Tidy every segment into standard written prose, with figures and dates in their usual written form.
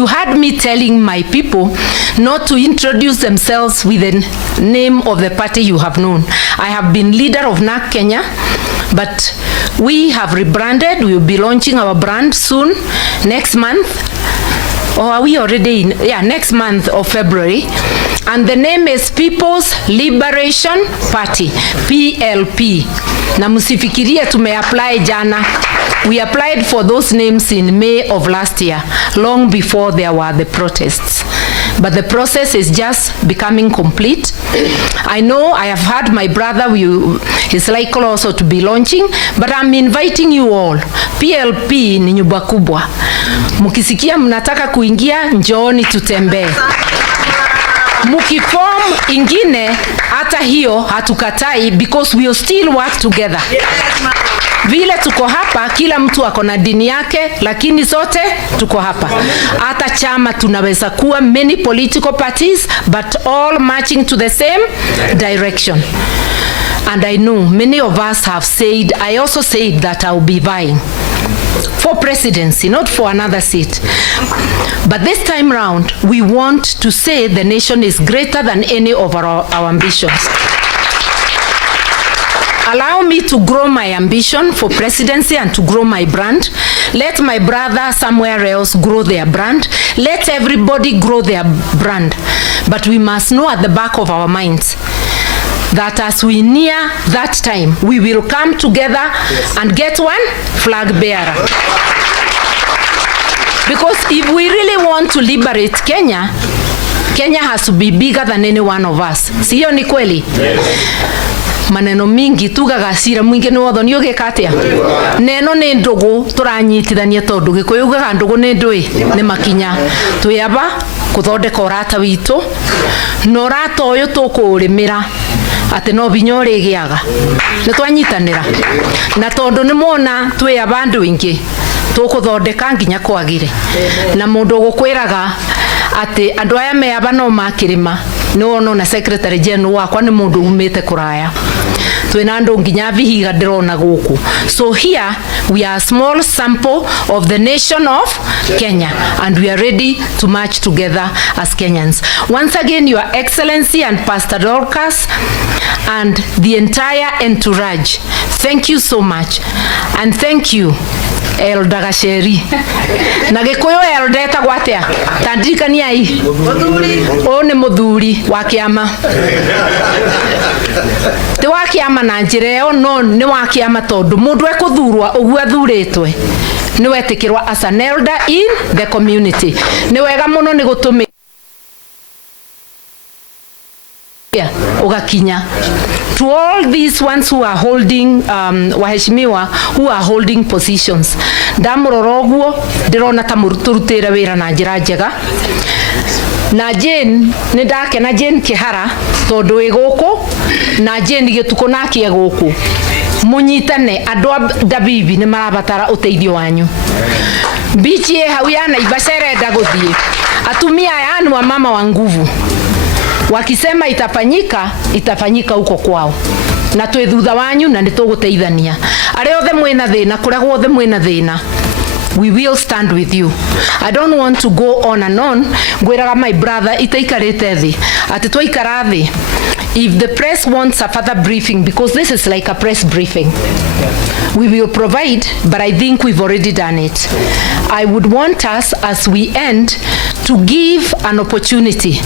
you heard me telling my people not to introduce themselves with the name of the party you have known. I have been leader of NARC Kenya, but we have rebranded. We will be launching our brand soon, next month. Or are we already in? Yeah, next month of February. And the name is People's Liberation Party, PLP. Na musifikirie tume-apply jana. We applied for those names in May of last year, long before there were the protests. But the process is just becoming complete. I know I have heard my brother is likely also to be launching, but I'm inviting you all. PLP ni nyumba kubwa. Mukisikia mnataka kuingia, njooni tutembee. Mukiform ingine, hata hiyo hatukatai, because we'll still work together. Vile tuko hapa, kila mtu ako na dini yake, lakini sote tuko hapa. Hata chama tunaweza kuwa many political parties, but all marching to the same direction. And I know many of us have said, I also said that I'll be vying for presidency, not for another seat. But this time round, we want to say the nation is greater than any of our ambitions. Allow me to grow my ambition for presidency and to grow my brand. Let my brother somewhere else grow their brand. Let everybody grow their brand. But we must know at the back of our minds that as we near that time, we will come together and get one flag bearer. Because if we really want to liberate Kenya, Kenya has to be bigger than any one of us. Sio ni kweli? Maneno mingi tugaga cira mwingi ni wotho ni ugikatia neno ni ndugu turanyitithania tondu gikuyugaga ndugu ni ndui ni makinya tuyaba kuthondeka urata witu no urata uyu tukurimira ati no binya urigiaga ni twanyitanira na tondu ni mona tuyaba andu ingi tukuthondeka nginya kwagire na mundu gukwiraga ati andu aya meaba no makirima ni wono na secretary general wakwa ni mundu umite kuraya twina andu nginya vihiga ndirona guku. So here we are a small sample of the nation of Kenya, and we are ready to march together as Kenyans. Once again, Your Excellency and Pastor Dorcas and the entire entourage, thank you so much, and thank you Elda Gacheri. Na gikuyu Elda etagwo atia? Tandirikaniai. O ni muthuri wa kiama. Ti wa kiama na njira ĩyo, no ni wa kiama tondu mundu ekuthurwa uguo athuritwe ni wetikirwa as an elder in the community. Ni wega muno ni gutumi ugakinya to all these ones who are holding waheshimiwa who are holding positions. Ndamuroroguo ndirona ta muruturutira wira na njira njega. Na Jane ni ndake na Jane Kihara tondu wi guku na Jane gituko nakie guku munyitane andu Dabibi ni marabatara uteithio wanyu. Bichi hau ya Naivasha irenda guthie atumia aya ni wa mama wa nguvu, wakisema itafanyika huko kwao na twi thutha wanyu na nituguteithania ari othe mwina thina kuria guothe mwina thina. We will stand with you. I don't want to go on and on. Gwiraga my brother itaikarite thi ati twaikara thi. If the press wants a further briefing, because this is like a press briefing, we will provide, but I think we've already done it. I would want us, as we end, to give an opportunity.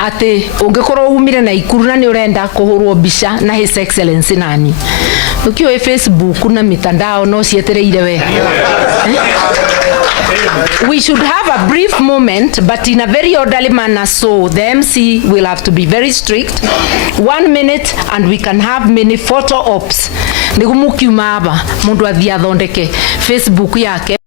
Ati ungekorwo umire na Ikuru na ni urenda kuhurwo bica na His Excellency nani ukiwa Facebook na mitandao no cietereire we. We should have a brief moment, but in a very orderly manner, so the MC will have to be very strict. 1 minute and we can have many photo ops. Nigumukiuma aba mundu athia thondeke Facebook yake